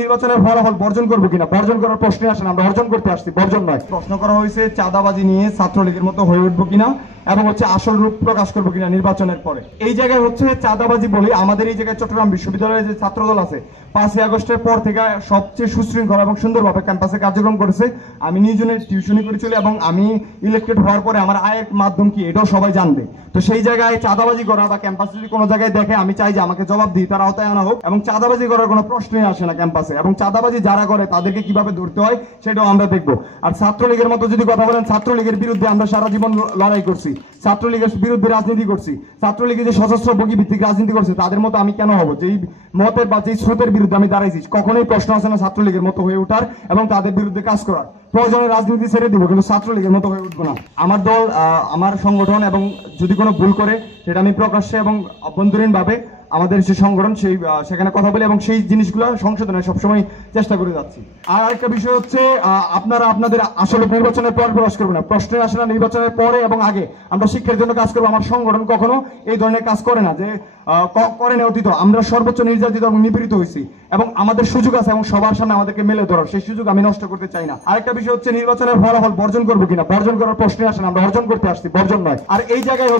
নির্বাচনের ফলাফল বর্জন করবো কিনা, বর্জন করার প্রশ্নে আসেন, আমরা অর্জন করতে আসছি, বর্জন নয়। প্রশ্ন করা হয়েছে চাঁদাবাজি নিয়ে ছাত্রলীগের মতো হয়ে উঠবো কিনা এবং আসল রূপ প্রকাশ করবো কিনা নির্বাচনের পরে। এই জায়গায় চাঁদাবাজি বলে আমাদের এই জায়গায় চট্টগ্রাম বিশ্ববিদ্যালয়ের যে ছাত্রদল আছে 5ই আগস্টের পর থেকে সবচেয়ে সুশৃঙ্খল এবং সুন্দরভাবে ক্যাম্পাসে কার্যক্রম করেছে। আমি নিজনে টিউশনি করে চলি এবং আমি ইলেক্টেড হওয়ার পরে আমার আয়ের মাধ্যম কি এটাও সবাই জানবে। তো সেই জায়গায় চাঁদাবাজি করা বা ক্যাম্পাসে যদি কোনো জায়গায় দেখে, আমি চাই যে আমাকে জবাব দিই, তার আওতায় আনা হোক। এবং চাঁদাবাজি করার কোনো প্রশ্নই আসে না ক্যাম্পাসে, এবং চাঁদাবাজি যারা করে তাদেরকে কিভাবে ধরতে হয় সেটাও আমরা দেখবো। আর ছাত্রলীগের মতো যদি কথা বলেন, ছাত্রলীগের বিরুদ্ধে আমরা সারা জীবন লড়াই করছি, ছাত্রলীগের বিরুদ্ধে রাজনীতি করছি, ছাত্রলীগের যে সশস্ত্র বগি ভিত্তিক রাজনীতি করছে তাদের মতো আমি কেন হবো? যেই মতের বা যেই স্রোতের বিরুদ্ধে আমি দাঁড়াইছি, কখনোই প্রশ্ন আসে না ছাত্রলীগের মতো হয়ে ওঠার এবং তাদের বিরুদ্ধে কাজ করার। প্রয়োজনে রাজনীতি ছেড়ে দিব, কিন্তু ছাত্রলীগের মতো হয়ে উঠবো না। আমার দল, আমার সংগঠন এবং যদি কোনো ভুল করে সেটা আমি প্রকাশ্যে এবং অভ্যন্তরীণ ভাবে আমাদের যে সংগঠন সেখানে কথা বলি এবং সেই জিনিসগুলো সংশোধনের সবসময় চেষ্টা করে যাচ্ছি। আর একটা বিষয় আপনারা আপনাদের আসলে নির্বাচনের পর প্রকাশ করবেন না, প্রশ্নে আসে না নির্বাচনের পরে এবং আগে আমরা শিক্ষার জন্য কাজ করবো। আমার সংগঠন কখনো এই ধরনের কাজ করে না, যে করে না অতীত। আমরা সর্বোচ্চ নির্যাতিত এবং নিপীড়িত হয়েছি এবং আমাদের সুযোগ আছে এবং সবার সামনে আমাদেরকে মেলে ধরার, সেই সুযোগ আমি নষ্ট করতে চাই না। আরেকটা বিষয় নির্বাচনের ফলাফল বর্জন করবো কিনা, বর্জন করার প্রশ্নে আসেন, আমরা অর্জন করতে আসছি, বর্জন নয়। আর এই জায়গায়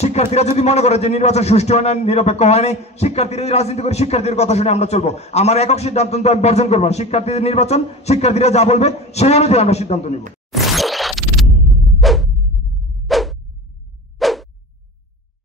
শিক্ষার্থীরা যদি মনে করে যে নির্বাচন সুষ্ঠু হয় না, নিরপেক্ষ হয় নাই, শিক্ষার্থীরা রাজনীতি করে শিক্ষার্থীদের কথা শুনে আমরা চলবো। আমার একক সিদ্ধান্ত আমি বর্জন করবো না, শিক্ষার্থীদের নির্বাচন, শিক্ষার্থীরা যা বলবে সেই অনুযায়ী আমরা সিদ্ধান্ত নিব।